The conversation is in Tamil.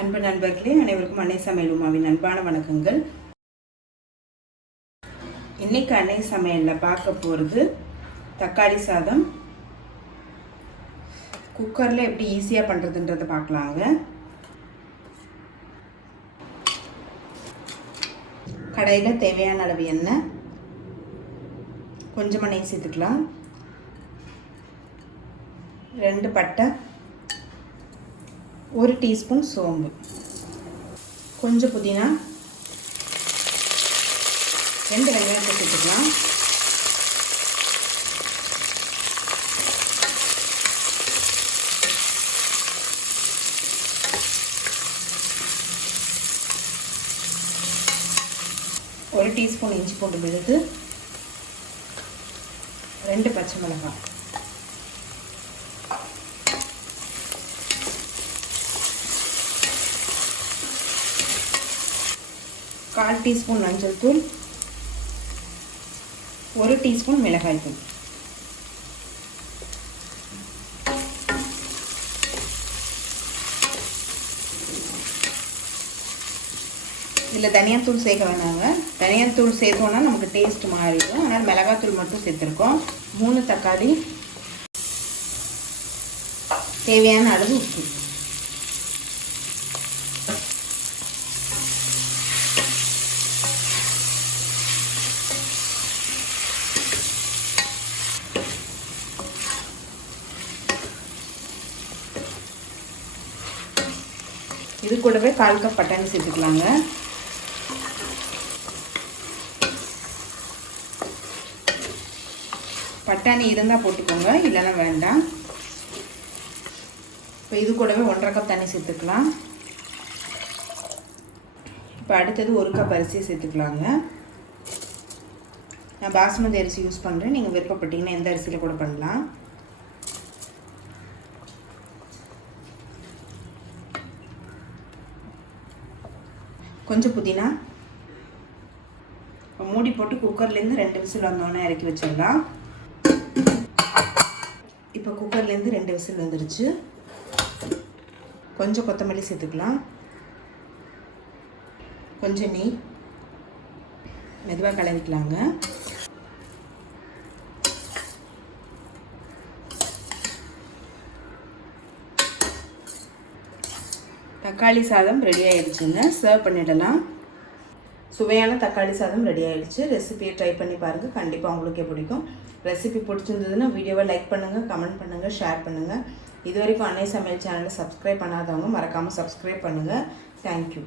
அன்பு நண்பர்களே, அனைவருக்கும் அன்னை சமையல் உமாவின் அன்பான வணக்கங்கள். இன்னைக்கு அன்னை சமையலில் பார்க்க போகிறது தக்காளி சாதம். குக்கரில் எப்படி ஈஸியாக பண்ணுறதுன்றதை பார்க்கலாங்க. கடாயில் தேவையான அளவு எண்ணெய், கொஞ்சமாக நெய் சேர்த்துக்கலாம். 2 பட்டை, 1 டீஸ்பூன் சோம்பு, கொஞ்சம் புதினா, 2 வெங்காயத்தை சேர்த்துக்கலாம். ஒரு டீஸ்பூன் இஞ்சி பூண்டு விழுது, 2 பச்சை மிளகாய், கால் டீஸ்பூன் மஞ்சள் தூள், 1 டீஸ்பூன் மிளகாய் தூள். இதில் தனியாத்தூள் சேர்க்க வேணாங்க. தனியாத்தூள் சேர்த்தோன்னா நமக்கு டேஸ்ட் மாறிடும். அதனால் மிளகாத்தூள் மட்டும் சேர்த்துருக்கோம். 3 தக்காளி, தேவையான அளவு உப்பு. இது கூடவே 1/4 கப் பட்டாணி சேர்த்துக்கலாங்க. பட்டாணி இருந்தால் போட்டுக்கோங்க, இல்லைன்னா வேண்டாம். இப்போ இது கூடவே 1/2 கப் தண்ணி சேர்த்துக்கலாம். இப்போ அடுத்தது 1 கப் அரிசி சேர்த்துக்கலாங்க. நான் பாஸ்மதி அரிசி யூஸ் பண்ணுறேன். நீங்கள் விருப்பப்பட்டீங்கன்னா எந்த அரிசியில் கூட பண்ணலாம். கொஞ்சம் புதினா. மூடி போட்டு குக்கர்லேருந்து 2 விசில் வந்தோடனே இறக்கி வச்சிடலாம். இப்போ குக்கர்லேருந்து 2 விசில் வந்துருச்சு. கொஞ்சம் கொத்தமல்லி சேர்த்துக்கலாம். கொஞ்சம் நெய், மெதுவாக கலந்துக்கலாங்க. தக்காளி சாதம் ரெடி ஆகிடுச்சுங்க. சர்வ் பண்ணிடலாம். சுவையான தக்காளி சாதம் ரெடி ஆகிடுச்சு. ரெசிபியை ட்ரை பண்ணி பாருங்கள். கண்டிப்பாக உங்களுக்கே பிடிக்கும். ரெசிபி பிடிச்சிருந்ததுன்னா வீடியோவை லைக் பண்ணுங்கள், கமெண்ட் பண்ணுங்கள், ஷேர் பண்ணுங்கள். இது வரைக்கும் அன்னை சமையல் சேனலை சப்ஸ்கிரைப் பண்ணாதவங்க மறக்காமல் சப்ஸ்கிரைப் பண்ணுங்கள். தேங்க்யூ.